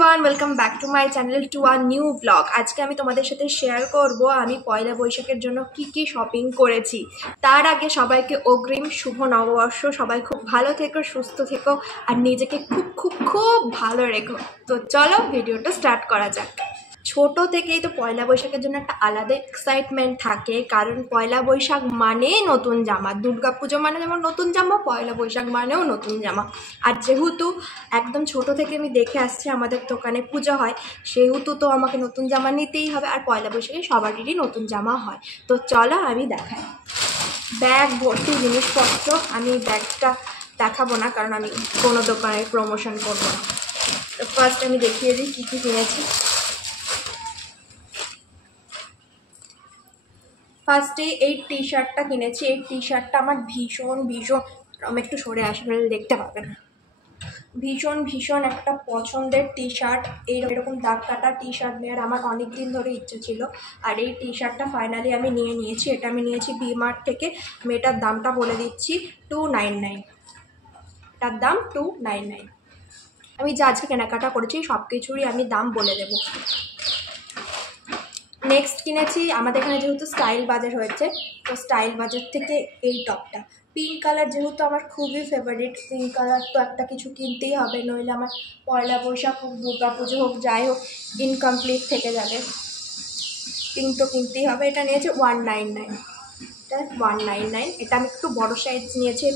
Everyone, welcome back to my channel to a new blog. আজকে আমি তোমাদের সাথে শেয়ার করব আমি পয়লা বৈশাখের জন্য কি কি শপিং করেছি। তার আগে সবাইকে অগ্রিম শুভ নববর্ষ। সবাই খুব ভালো থেকো, সুস্থ থেকো আর নিজেকে খুব খুব খুব ভালো রেখো। তো চলো ভিডিওটা স্টার্ট করা যাক। ছোট থেকেই তো পয়লা বৈশাখের জন্য একটা আলাদা এক্সাইটমেন্ট থাকে, কারণ পয়লা বৈশাখ মানেই নতুন জামা। দুর্গাপুজো মানে যেমন নতুন জামা, পয়লা বৈশাখ মানেও নতুন জামা। আর যেহেতু একদম ছোট থেকে আমি দেখে আসছি আমাদের দোকানে পুজো হয়, সেহেতু তো আমাকে নতুন জামা নিতেই হবে। আর পয়লা বৈশাখে সবারই নতুন জামা হয়। তো চলো আমি দেখাই। ব্যাগ ভর্তি জিনিসপত্র। আমি ব্যাগটা দেখাবো না, কারণ আমি কোনো দোকানের প্রমোশন করবো না। তো ফার্স্ট আমি দেখিয়ে দিই কী কী কিনেছি। ফার্স্টে এই টি শার্টটা কিনেছি। এই টি শার্টটা আমার ভীষণ আমি একটু সরে আসি, দেখতে পাবে না। ভীষণ একটা পছন্দের টি শার্ট। এরকম দাগ কাটা টি শার্ট নেওয়ার আমার অনেক দিন ধরে ইচ্ছে ছিল, আর এই টি শার্টটা ফাইনালি আমি নিয়েছি। এটা আমি নিয়েছি ভি-মার্ট থেকে। আমি এটার দামটা বলে দিচ্ছি, 299। এটার দাম 299। আমি যা আজকে কেনাকাটা করেছি সব কিছুরই আমি দাম বলে দেবো। নেক্সট কিনেছি, আমাদের এখানে যেহেতু স্টাইল বাজার হয়েছে, তো স্টাইল বাজার থেকে এই টপটা। পিঙ্ক কালার যেহেতু আমার খুবই ফেভারিট, পিঙ্ক কালার তো একটা কিছু কিনতেই হবে, নইলে আমার পয়লা বৈশাখ হোক, দুর্গা পুজো হোক, যাই হোক, ইনকমপ্লিট থেকে যাবে। পিঙ্ক তো কিনতেই হবে। এটা নিয়েছে 199। এটা 199। এটা আমি একটু বড়ো সাইজ নিয়েছি,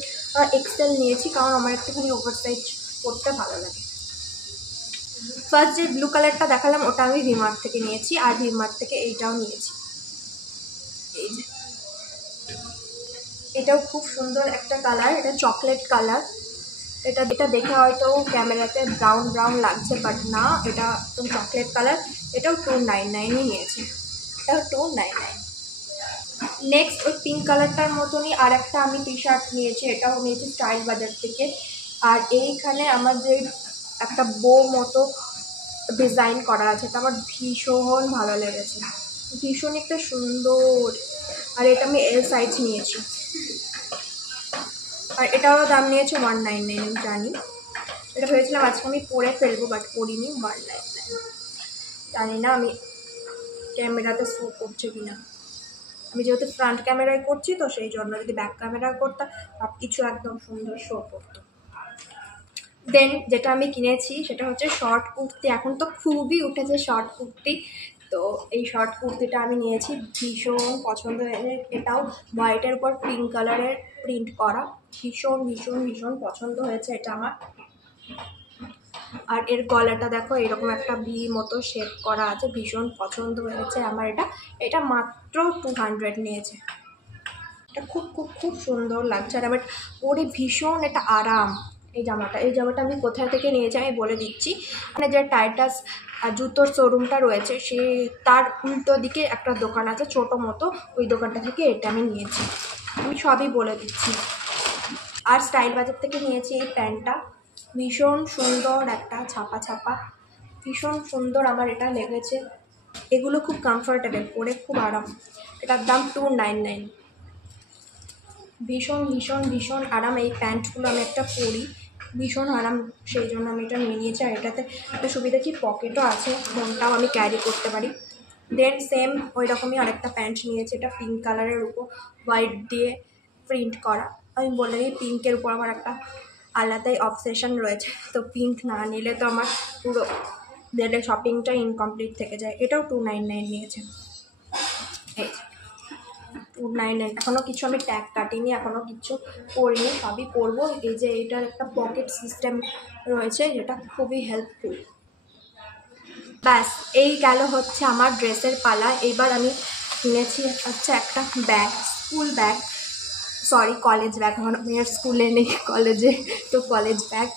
এক্সেল নিয়েছি, কারণ আমার একটুখানি ওভার সাইজ পরতে ভালো লাগে। ফার্স্ট যে ব্লু কালারটা দেখালাম ওটা আমি ভি-মার্ট থেকে নিয়েছি, আর ভি-মার্ট থেকে এইটাও নিয়েছি। এই যে এটাও খুব সুন্দর একটা কালার, এটা চকলেট কালার। এটা দেখে হয়তো ক্যামেরাতে ব্রাউন লাগছে, বাট না, এটা একদম চকলেট কালার। এটাও 299ই নিয়েছে। এটাও 299। নেক্সট ওই পিঙ্ক কালারটার মতনই আর একটা আমি টি শার্ট নিয়েছি। এটাও নিয়েছি স্টাইল বাজার থেকে। আর এইখানে আমার যে একটা বো মতো ডিজাইন করা আছে, এটা আমার ভীষণ ভালো লেগেছে, ভীষণ একটা সুন্দর। আর এটা আমি এল সাইজ নিয়েছি, আর এটাও দাম নিয়েছে 199। আমি জানি, এটা ভেবেছিলাম আজকে আমি পরে ফেলবো, বাট পরিনি। 199। জানি না আমি ক্যামেরাতে শো করছে কিনা। আমি যেহেতু ফ্রন্ট ক্যামেরায় করছি, তো সেই জন্য। যদি ব্যাক ক্যামেরায় করতাম সব কিছু একদম সুন্দর শো করতো। দেন যেটা আমি কিনেছি সেটা হচ্ছে শর্ট কুর্তি। এখন তো খুবই উঠেছে শর্ট কুর্তি, তো এই শর্ট কুর্তিটা আমি নিয়েছি, ভীষণ পছন্দ হয়েছে। এটাও হোয়াইটের উপর পিঙ্ক কালারের প্রিন্ট করা, ভীষণ পছন্দ হয়েছে এটা আমার। আর এর গলাটা দেখো, এরকম একটা ভি মতো শেপ করা আছে, ভীষণ পছন্দ হয়েছে আমার। এটা মাত্র 200 নিয়েছে। এটা খুব সুন্দর লাগছে, আর আমার পরে ভীষণ এটা আরাম। এই জামাটা আমি কোথা থেকে নিয়েছি আমি বলে দিচ্ছি। মানে যে টাইটাস জুতোর শোরুমটা রয়েছে, সে তার উল্টো দিকে একটা দোকান আছে ছোট মতো, ওই দোকানটা থেকে এটা আমি নিয়েছি। আমি সবই বলে দিচ্ছি। আর স্টাইল বাজার থেকে নিয়েছি এই প্যান্টটা, ভীষণ সুন্দর একটা ছাপা, ভীষণ সুন্দর আমার এটা লেগেছে। এগুলো খুব কমফোর্টেবল, পরে খুব আরাম। এটার দাম 299। ভীষণ আরাম। এই প্যান্টগুলো আমি একটা পরি, ভীষণ আরাম, সেই জন্য আমি এটা নিয়ে নিয়েছি। আর এটাতে একটা সুবিধা কি, পকেটও আছে, ফোনটাও আমি ক্যারি করতে পারি। দেন সেম ওই রকমই আরেকটা প্যান্ট নিয়েছি, এটা পিঙ্ক কালারের উপর হোয়াইট দিয়ে প্রিন্ট করা। আমি বলে দিই, পিঙ্কের উপর আমার একটা আলাদাই অবসেশন রয়েছে, তো পিঙ্ক না নিলে তো আমার পুরো দিলে শপিংটা ইনকমপ্লিট থেকে যায়। এটাও 299 নিয়েছে। এই 299। এখনও কিছু আমি ট্যাগ কাটিনি, এখনও কিছু পরিনি, সবই পরবো। এই যে এটার একটা পকেট সিস্টেম রয়েছে, যেটা খুবই হেল্পফুল। ব্যাস, এই গেল হচ্ছে আমার ড্রেসের পালা। এবার আমি কিনেছি হচ্ছে একটা bag, school bag, sorry college bag. আমার মেয়ের স্কুলে নেই, কলেজে, তো কলেজ ব্যাগ।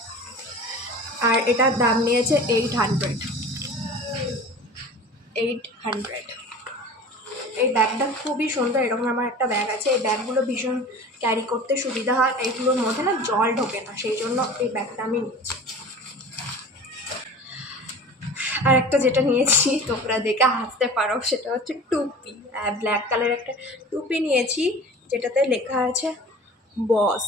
আর এটার দাম নিয়েছে 800। এই ব্যাগটা খুবই সুন্দর। এরকম আমার একটা ব্যাগ আছে, এই ব্যাগগুলো ভীষণ ক্যারি করতে সুবিধা হয়, এইগুলোর মধ্যে না জল ঢোকে না, সেই জন্য এই ব্যাগটা আমি নিয়েছি। আর একটা যেটা নিয়েছি, তোমরা দেখে হাসতে পারো, সেটা হচ্ছে টুপি। ব্ল্যাক কালার একটা টুপি নিয়েছি, যেটাতে লেখা আছে বস।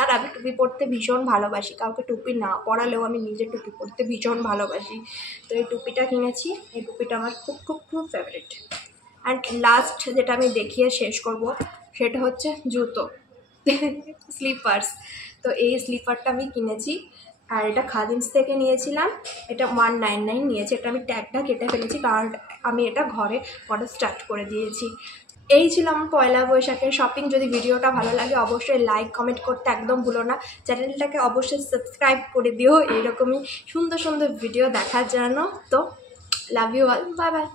আর আমি টুপি পরতে ভীষণ ভালোবাসি, কাউকে টুপি না পরালেও আমি নিজে টুপি পরতে ভীষণ ভালোবাসি। তো এই টুপিটা কিনেছি, এই টুপিটা আমার খুব খুব খুব ফেভারিট। অ্যান্ড লাস্ট যেটা আমি দেখিয়ে শেষ করব সেটা হচ্ছে জুতো, স্লিপার্স। তো এই স্লিপারটা আমি কিনেছি, আর এটা খাদিমস থেকে নিয়েছিলাম। এটা 199 নিয়েছে। এটা আমি ট্যাগটা কেটে ফেলেছি কারণ আমি এটা ঘরে পরে স্টার্ট করে দিয়েছি। এই ছিল আমার পয়লা বৈশাখের শপিং। যদি ভিডিওটা ভালো লাগে অবশ্যই লাইক কমেন্ট করতে একদম ভুলো না। চ্যানেলটাকে অবশ্যই সাবস্ক্রাইব করে দিও এইরকমই সুন্দর সুন্দর ভিডিও দেখার জন্য। তো love you all, bye by.